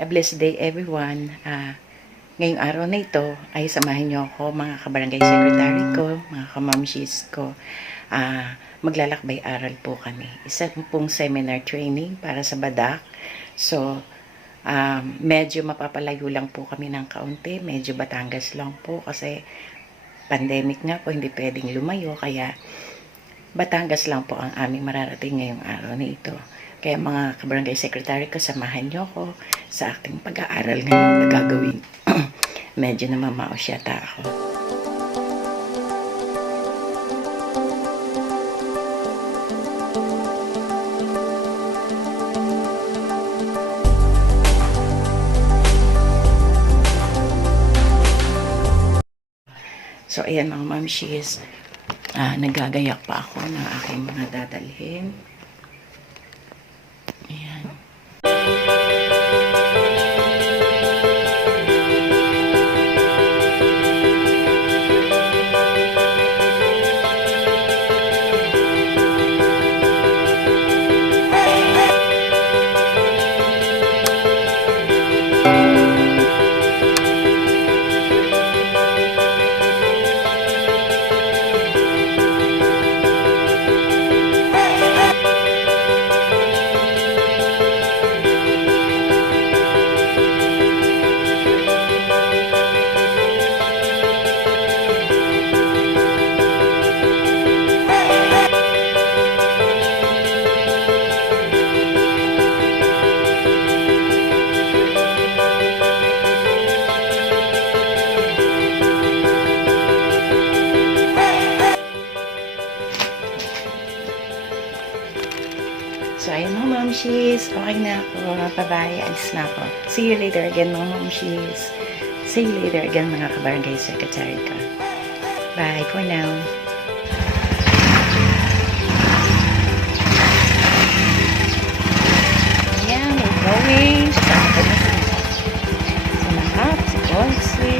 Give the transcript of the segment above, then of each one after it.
A blessed day everyone. Ngayong araw na ito ay samahin niyo ako mga kabarangay secretary ko, mga kamamshis ko. Maglalakbay aral po kami. Isa pong seminar training para sa BADAC. So, medyo mapapalayo lang po kami ng kaunti. Medyo Batangas lang po kasi pandemic nga po, hindi pwedeng lumayo. Kaya Batangas lang po ang aming mararating ngayong araw na ito. Kaya mga kabarangay secretary ko, samahan niyo ako sa aking pag-aaral ngayon na gagawin. Medyo namamaos yata ako. So, ayan mga mamshis. Nagagayak pa ako ng aking mga dadalhin. Ayan. So, ayun mga mamshis. Okay na ako. Bye-bye. Alis na ako. See you later again mga mamshis. See you later again mga kabarangay secretary ka. Bye for now. Ayan, we're going. Sasama ko na sa mahap, si Bonsi.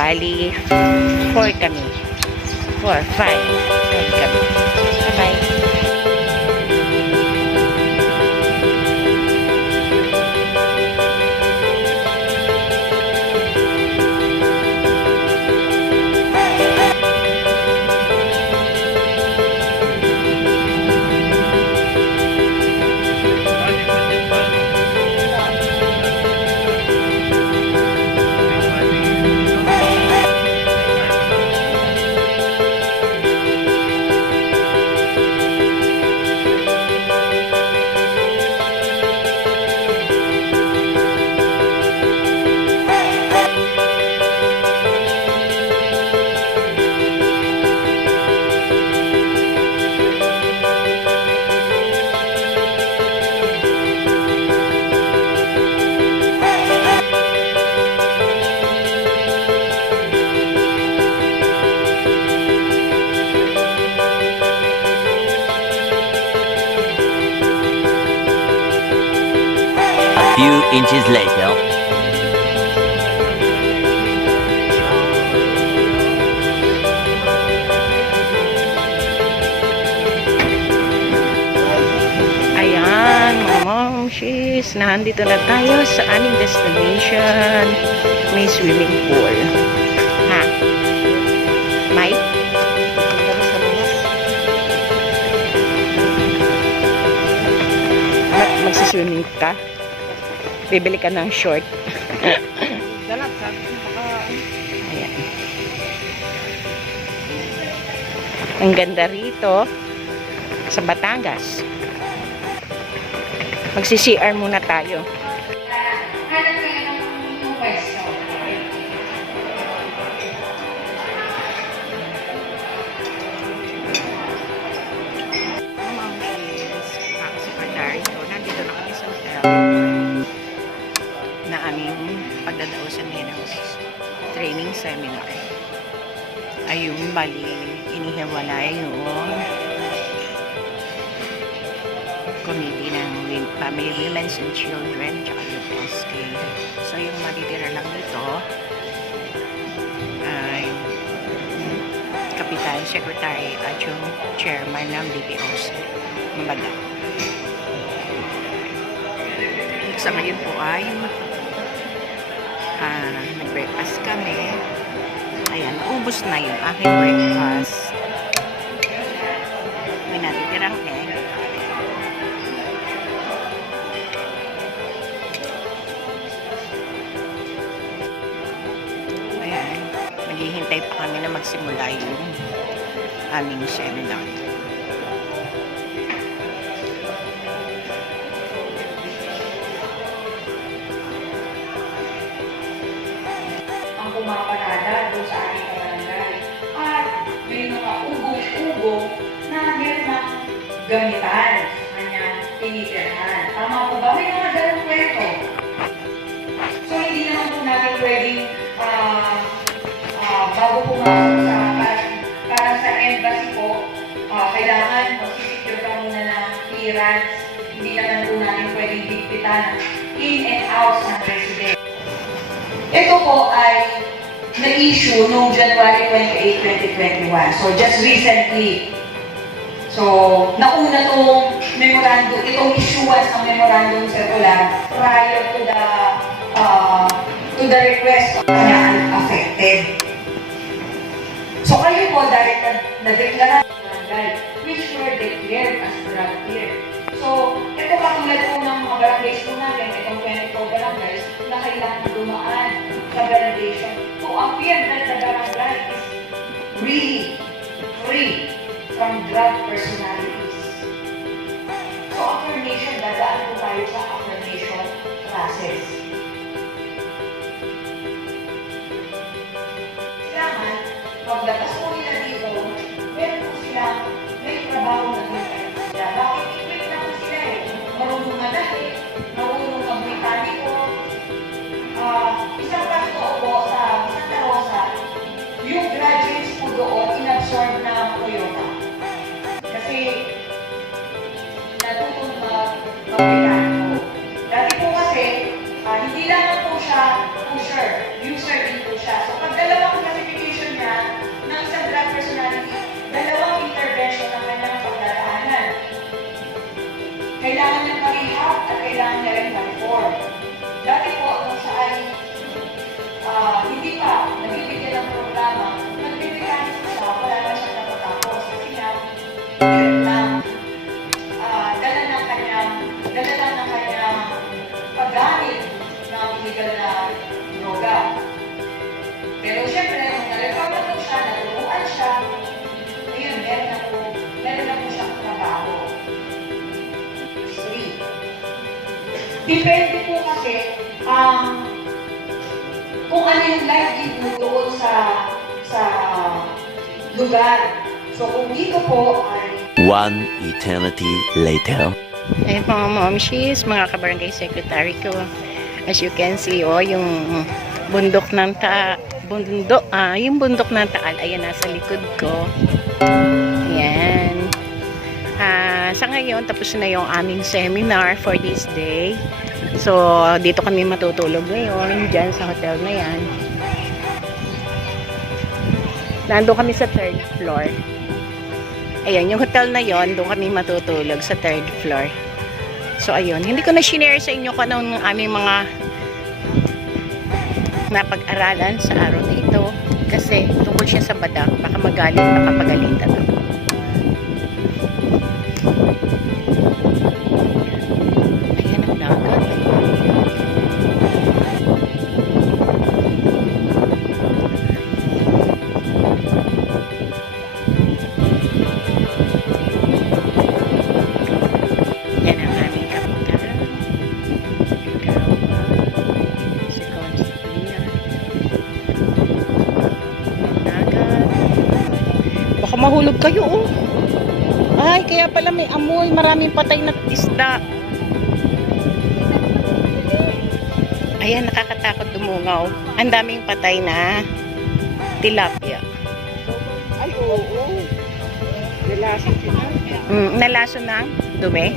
Bali, 4 kami. 4, 5. 5 kami. Bye-bye. Few inches later. Ayan, mga momshies, nandito na tayo sa aming destination. May swimming pool. Ha? May? Magsiswimming ka? Bibili ka ng short. Ayan. Ang ganda rito sa Batangas. Magsi-CR muna tayo. Na aming pagdadausan ngayon ng training seminar. Ayun, bali, inihiwalay yung committee ng Family, Women's and Children tsaka yung SK. So, yung matitira lang dito ay Barangay Secretary at yung chairman ng BPOC, BADAC. Sa ngayon po ay nag-breakfast kami. Ayan, ubos na yung aking breakfast. May natitirang egg. Ayan, maghihintay pa kami na magsimula yung aming seminar. Ang pumaparada doon sa ating barangay. At may mga ugong-ugong na meron ng gamitan sa kanyang tinitirhan. Tama po ba? May mga ganang kwento. So, hindi naman po natin pwedeng bago pumasok sa parang sa embassy po, kailangan magsisecure ka muna ng clearance. Hindi naman po natin pwedeng higpitan in and out ng resident. Ito po ay na-issue noong January 28, 2021. So, just recently. So, nauna itong memorandum, itong issuance ng memorandum circular prior to the request of the affected. So, kayo po dahil na-deklara ng barangay, which were declared as drug clear. So, ito katulad po ng mga barangays po natin, itong 24 barangays, na kailangan dumaan sa validation to appear that the barangay is really free from drug personalities. So, affirmation, dadaan po tayo sa affirmation process. Kailangan, pagdatas po nila dito, meron po silang may trabaho na nila. Bakit equip na po sila eh? Marunong manahe, marunong mag-mekaniko. Isang pasto po sa Santa Rosa, yung graduates po doon inabsorb na Toyota. Kasi natutong mag-mekaniko. Dati po kasi, hindi lang po siya pusher, user din po siya. So pag dalawang classification niya ng isang drug personality, dalawang intervention na kanyang pagdadaanan. Kailangan niya ma-rehab at kailangan niya rin ma-reform. Dati po, kung siya ay hindi pa nagbibigyan ng programa, nagbibigyan siya, wala na siya napatapos. Kasi nga, dala ng kanyang paggamit ng illegal na droga. Pero syempre, kung na-reform na po siya, naturuan siya, ayun, meron na po siyang trabaho. Depende po kasi kung ano yung life mo doon sa lugar. So kung dito po ay One eternity later. Ayun mga momshies, mga kabarangay secretary ko. As you can see, yung bundok ng yung bundok ng Taal, ayan nasa likod ko. Ayan. Sa ngayon, tapos na yung aming seminar for this day. So, dito kami matutulog ngayon, dyan sa hotel na yan. Nandun kami sa 3rd floor. Ayan, yung hotel na yon, doon kami matutulog sa 3rd floor. So, ayun. Hindi ko na share sa inyo kung anong aming mga napag-aralan sa araw na ito. Kasi, tungkol siya sa BADAC. Baka magalit, baka pagalitan ako. Ayan ang dagat. Yan ang aming kapitan. Si Constantine. Dagat. Baka mahulog kayo, oh. Ay, kaya pala may amoy. Maraming patay na isda. Ayan, nakakatakot dumungaw. Ang daming patay na tilapia. ay oo. Nalasan sila. Nalaso ng dumi.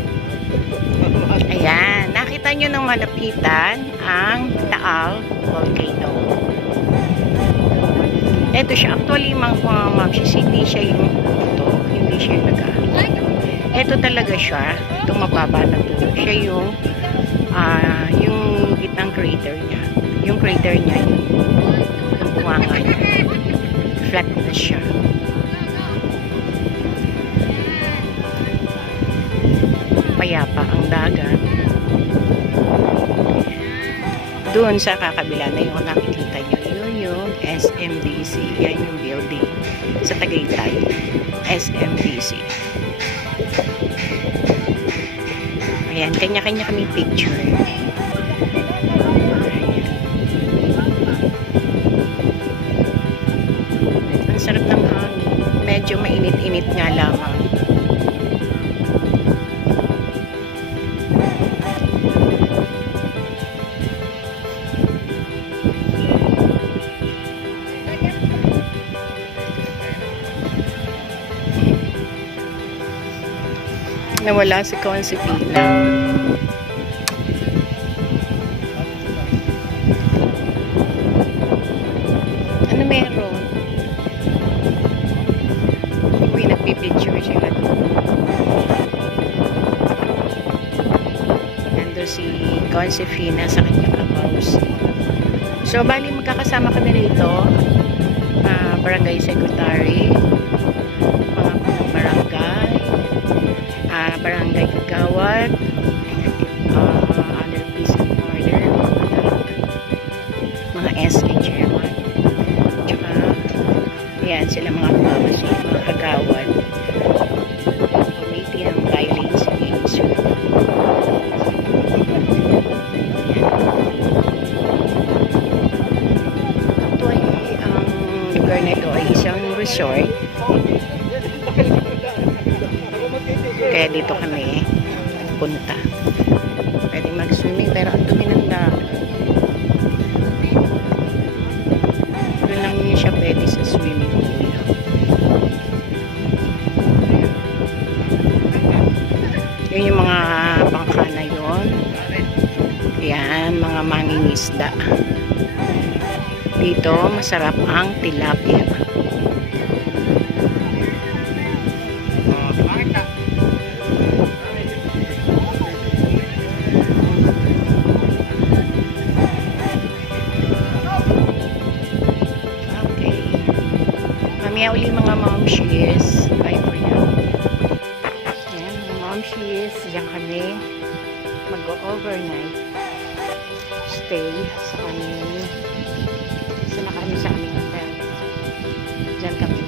Ayan, nakita nyo ng malapitan ang Taal Volcano. Ito siya. Actually, mga mamsis, hindi siya yung ito. Hindi siya yung ito talaga siya. Itong mababa na to. Siya yung gitnang crater niya. Yung crater niya, yung buwangan niya. Flat na siya. Payapa ang dagat. Doon sa kakabila na yung nakikita nyo, yun yung SMDC. Yan yung building sa Tagaytay. SMDC. Ayan, kanya-kanya kami picture. Ayan. Ang sarap ng hangin. Medyo mainit-init nga lamang. Nawala si Consipina. Ano meron? Uy, nagpipicture sila doon. Nandun si Consipina sa kanyang house. So, bali magkakasama kami rito. Barangay Secretary, mga barangay, barangay kagawad, other peace and order, mga SK chairman, tsaka yan sila mga pamasi, mga kagawad, committee ng violence against women. Ito ay ang lugar na ito ay isang resort. Kaya dito kami punta. Pwede mag-swimming pero ang dumi ng dagat. Doon lang niya siya pwede sa swimming pool. Yun yung mga bangka na yun. Yan, mga mangingisda. Dito masarap ang tilapia. Mamaya uli mga momshies. Bye for now. Ayan, mga momshies. Diyan kami mag-overnight stay sa kami. Isa na kami sa aming hotel. Diyan kami